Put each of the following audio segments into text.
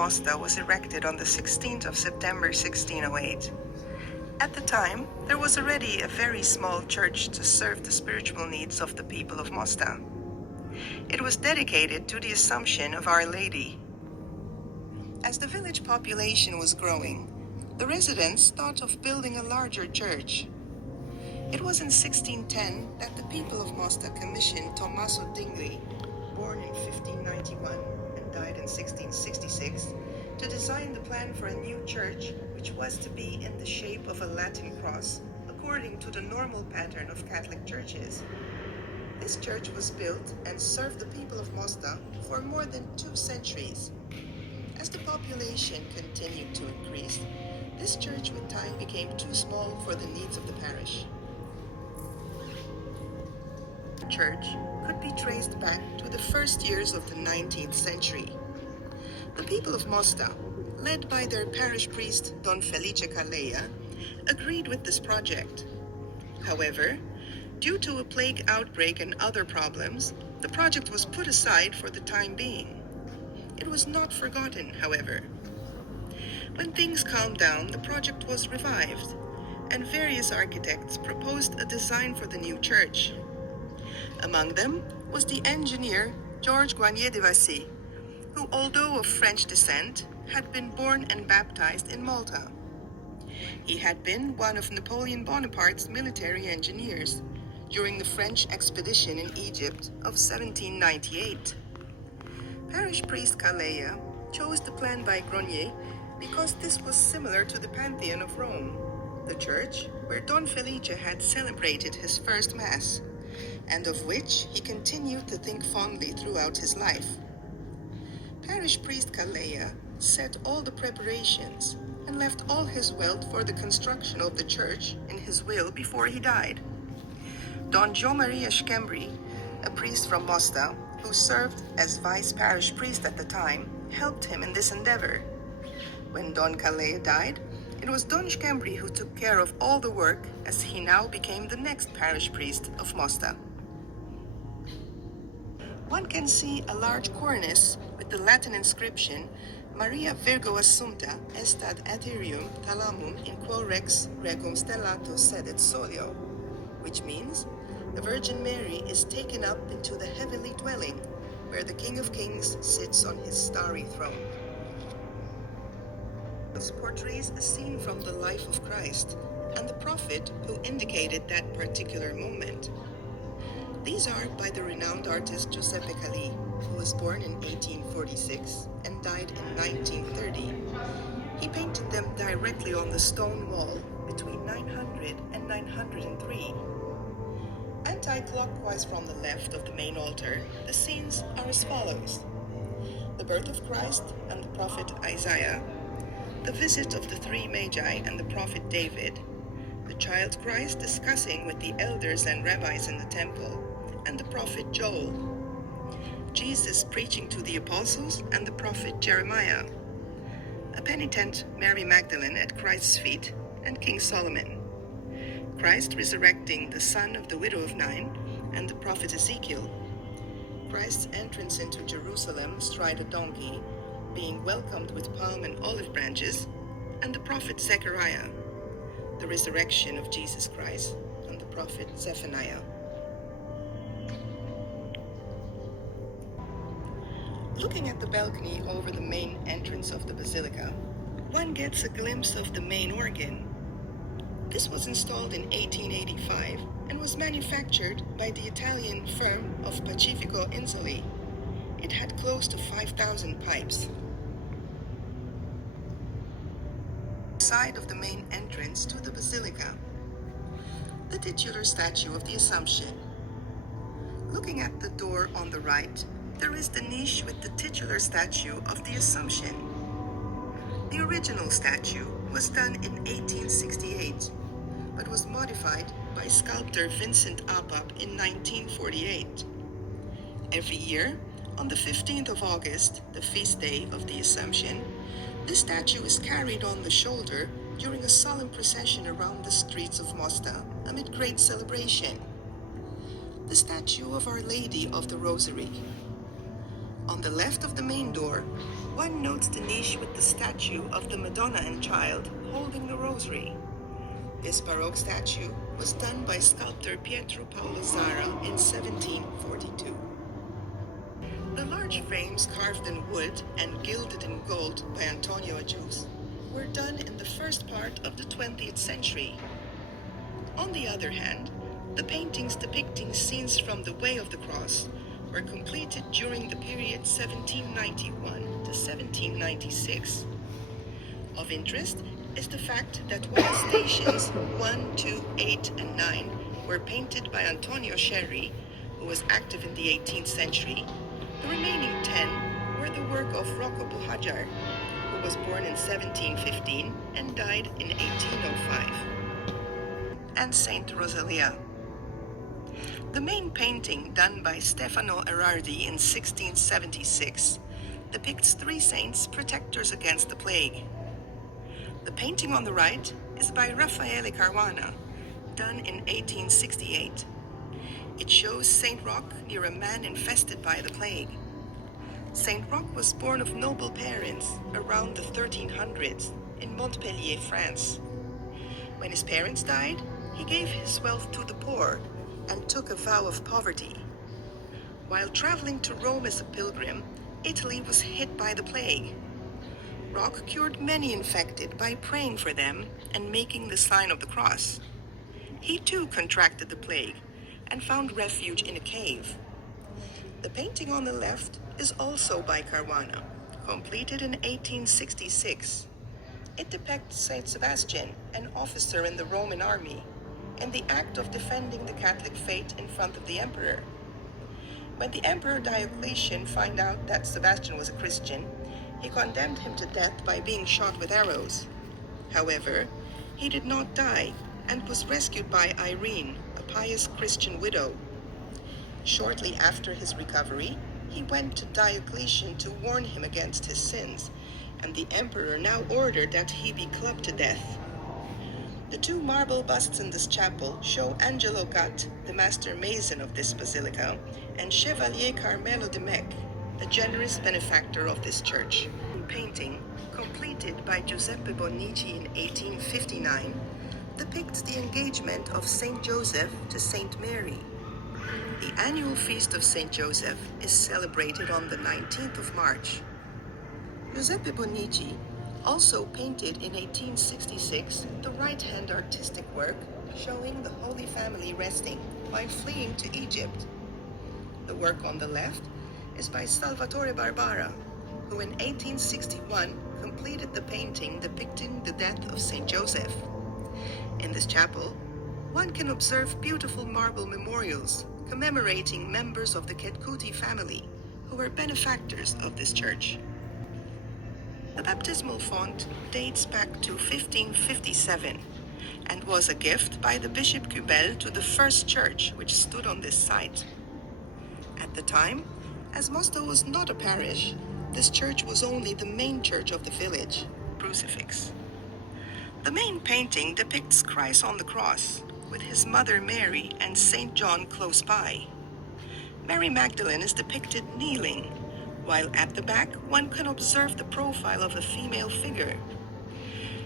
Mosta was erected on the 16th of September 1608. At the time, there was already a very small church to serve the spiritual needs of the people of Mosta. It was dedicated to the Assumption of Our Lady. As the village population was growing, the residents thought of building a larger church. It was in 1610 that the people of Mosta commissioned Tommaso Dingli, born in 1591 and died in 1666, to design the plan for a new church which was to be in the shape of a Latin cross, according to the normal pattern of Catholic churches. This church was built and served the people of Mosta for more than 2 centuries. As the population continued to increase, this church with time became too small for the needs of the parish. The church could be traced back to the first years of the 19th century. The people of Mosta, led by their parish priest Don Felice Calleja, agreed with this project. However, due to a plague outbreak and other problems, the project was put aside for the time being. It was not forgotten, however. When things calmed down, the project was revived, and various architects proposed a design for the new church. Among them was the engineer Georges Guagnier de Vassy, who, although of French descent, had been born and baptized in Malta. He had been one of Napoleon Bonaparte's military engineers during the French expedition in Egypt of 1798. Parish priest Calleja chose the plan by Grenier because this was similar to the Pantheon of Rome, the church where Don Felice had celebrated his first Mass, and of which he continued to think fondly throughout his life. Parish priest Calleja set all the preparations and left all his wealth for the construction of the church in his will before he died. Don João Maria Schembri, a priest from Mosta, who served as vice parish priest at the time, helped him in this endeavor. When Don Calleja died, it was Don Schembri who took care of all the work, as he now became the next parish priest of Mosta. One can see a large cornice with the Latin inscription Maria Virgo Assumpta est ad aetherium thalamum in quo rex regum stellato sedet solio, which means the Virgin Mary is taken up into the heavenly dwelling, where the King of Kings sits on his starry throne. This portrays a scene from the life of Christ and the prophet who indicated that particular moment. These are by the renowned artist Giuseppe Calì, who was born in 1846 and died in 1930. He painted them directly on the stone wall between 900 and 903. Anti-clockwise from the left of the main altar, the scenes are as follows: the birth of Christ and the prophet Isaiah, the visit of the 3 Magi and the prophet David, the child Christ discussing with the elders and rabbis in the temple, and the prophet Joel, Jesus preaching to the apostles and the prophet Jeremiah, a penitent Mary Magdalene at Christ's feet, and King Solomon, Christ resurrecting the son of the widow of Nain and the prophet Ezekiel, Christ's entrance into Jerusalem astride a donkey, being welcomed with palm and olive branches, and the prophet Zechariah, the resurrection of Jesus Christ, and the prophet Zephaniah. Looking at the balcony over the main entrance of the basilica, one gets a glimpse of the main organ. This was installed in 1885 and was manufactured by the Italian firm of Pacifico Insoli. It had close to 5,000 pipes. Side of the main entrance to the basilica, the titular statue of the Assumption. Looking at the door on the right, there is the niche with the titular statue of the Assumption. The original statue was done in 1868, but was modified by sculptor Vincent Apap in 1948. Every year, on the 15th of August, the feast day of the Assumption, this statue is carried on the shoulder during a solemn procession around the streets of Mosta amid great celebration. The statue of Our Lady of the Rosary. On the left of the main door, one notes the niche with the statue of the Madonna and Child holding the rosary. This Baroque statue was done by sculptor Pietro Paolo Zara in 1742. The large frames carved in wood and gilded in gold by Antonio Ajus were done in the first part of the 20th century. On the other hand, the paintings depicting scenes from the Way of the Cross were completed during the period 1791 to 1796. Of interest is the fact that while stations 1, 2, 8, and 9 were painted by Antonio Scerri, who was active in the 18th century, the remaining 10 were the work of Rocco Buhajar, who was born in 1715 and died in 1805, and Saint Rosalia. The main painting, done by Stefano Erardi in 1676, depicts three saints protectors against the plague. The painting on the right is by Raffaele Caruana, done in 1868. It shows Saint Roch near a man infested by the plague. Saint Roch was born of noble parents around the 1300s in Montpellier, France. When his parents died, he gave his wealth to the poor and took a vow of poverty. While traveling to Rome as a pilgrim, Italy was hit by the plague. Roch cured many infected by praying for them and making the sign of the cross. He too contracted the plague and found refuge in a cave. The painting on the left is also by Caruana, completed in 1866. It depicts Saint Sebastian, an officer in the Roman army, in the act of defending the Catholic faith in front of the emperor. When the Emperor Diocletian found out that Sebastian was a Christian, he condemned him to death by being shot with arrows. However, he did not die and was rescued by Irene, a pious Christian widow. Shortly after his recovery, he went to Diocletian to warn him against his sins, and the emperor now ordered that he be clubbed to death. The two marble busts in this chapel show Angelo Gat, the master mason of this basilica, and Chevalier Carmelo de Mec, the generous benefactor of this church. Painting, completed by Giuseppe Bonici in 1859, depicts the engagement of Saint Joseph to Saint Mary. The annual feast of Saint Joseph is celebrated on the 19th of March. Giuseppe Bonici also painted in 1866 the right-hand artistic work showing the Holy Family resting while fleeing to Egypt. The work on the left is by Salvatore Barbara, who in 1861 completed the painting depicting the death of Saint Joseph. In this chapel, one can observe beautiful marble memorials commemorating members of the Ketkuti family who were benefactors of this church. The baptismal font dates back to 1557 and was a gift by the Bishop Cubel to the first church which stood on this site. At the time, as Mosta was not a parish, this church was only the main church of the village, crucifix. The main painting depicts Christ on the cross, with his mother Mary and Saint John close by. Mary Magdalene is depicted kneeling, while at the back one can observe the profile of a female figure.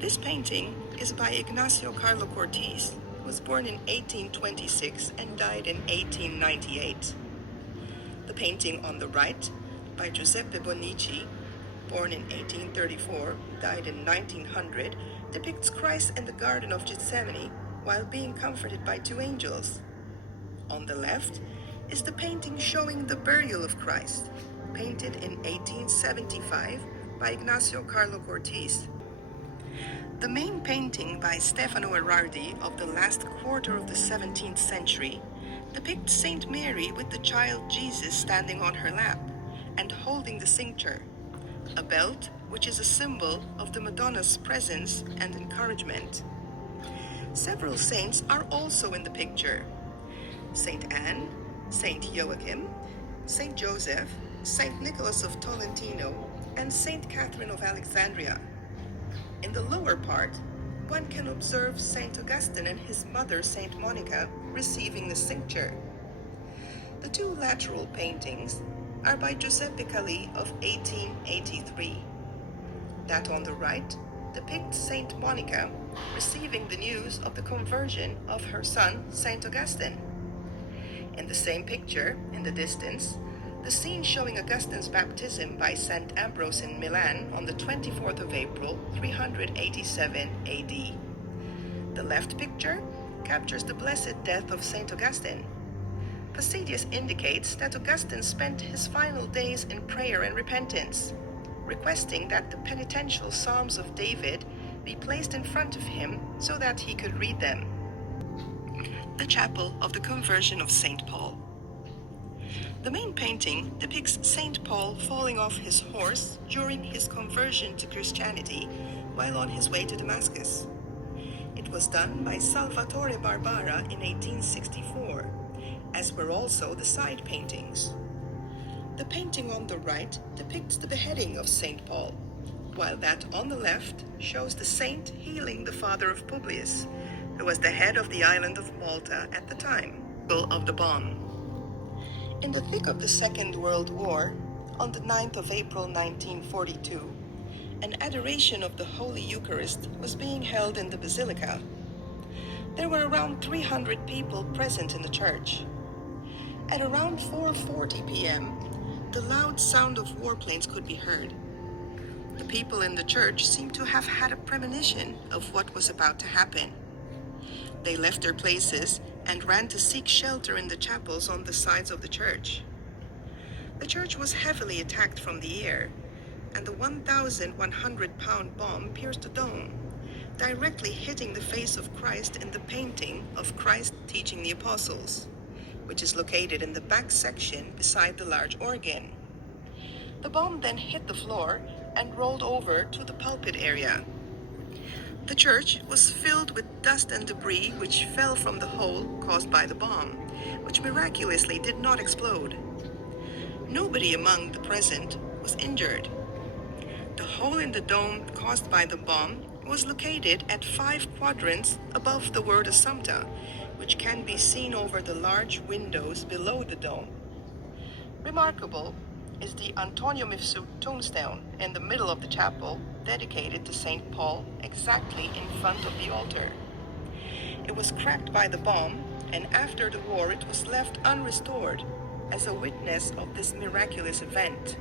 This painting is by Ignacio Carlo Cortés, who was born in 1826 and died in 1898. The painting on the right, by Giuseppe Bonici, born in 1834, died in 1900, depicts Christ in the Garden of Gethsemane while being comforted by two angels. On the left is the painting showing the burial of Christ, painted in 1875 by Ignacio Carlo Cortés. The main painting by Stefano Erardi of the last quarter of the 17th century depicts Saint Mary with the child Jesus standing on her lap and holding the cincture, a belt which is a symbol of the Madonna's presence and encouragement. Several saints are also in the picture: Saint Anne, Saint Joachim, Saint Joseph, Saint Nicholas of Tolentino, and Saint Catherine of Alexandria. In the lower part, one can observe Saint Augustine and his mother Saint Monica receiving the cincture. The two lateral paintings are by Giuseppe Calì of 1883. That on the right depicts Saint Monica receiving the news of the conversion of her son, Saint Augustine. In the same picture, in the distance, the scene showing Augustine's baptism by Saint Ambrose in Milan on the 24th of April, 387 AD. The left picture captures the blessed death of Saint Augustine. Posidus indicates that Augustine spent his final days in prayer and repentance, requesting that the penitential Psalms of David be placed in front of him so that he could read them. The Chapel of the Conversion of St. Paul. The main painting depicts St. Paul falling off his horse during his conversion to Christianity while on his way to Damascus. It was done by Salvatore Barbara in 1864, as were also the side paintings. The painting on the right depicts the beheading of St. Paul, while that on the left shows the saint healing the father of Publius, who was the head of the island of Malta at the time of the bomb. In the thick of the Second World War, on the 9th of April 1942, an adoration of the Holy Eucharist was being held in the Basilica. There were around 300 people present in the church. At around 4:40 p.m., the loud sound of warplanes could be heard. The people in the church seemed to have had a premonition of what was about to happen. They left their places and ran to seek shelter in the chapels on the sides of the church. The church was heavily attacked from the air, and the 1,100-pound bomb pierced the dome, directly hitting the face of Christ in the painting of Christ teaching the apostles, which is located in the back section beside the large organ. The bomb then hit the floor and rolled over to the pulpit area. The church was filled with dust and debris which fell from the hole caused by the bomb, which miraculously did not explode. Nobody among the present was injured. The hole in the dome caused by the bomb was located at 5 quadrants above the word Assumpta, which can be seen over the large windows below the dome. Remarkable is the Antonio Mifsud tombstone in the middle of the chapel, dedicated to St. Paul, exactly in front of the altar. It was cracked by the bomb, and after the war it was left unrestored as a witness of this miraculous event.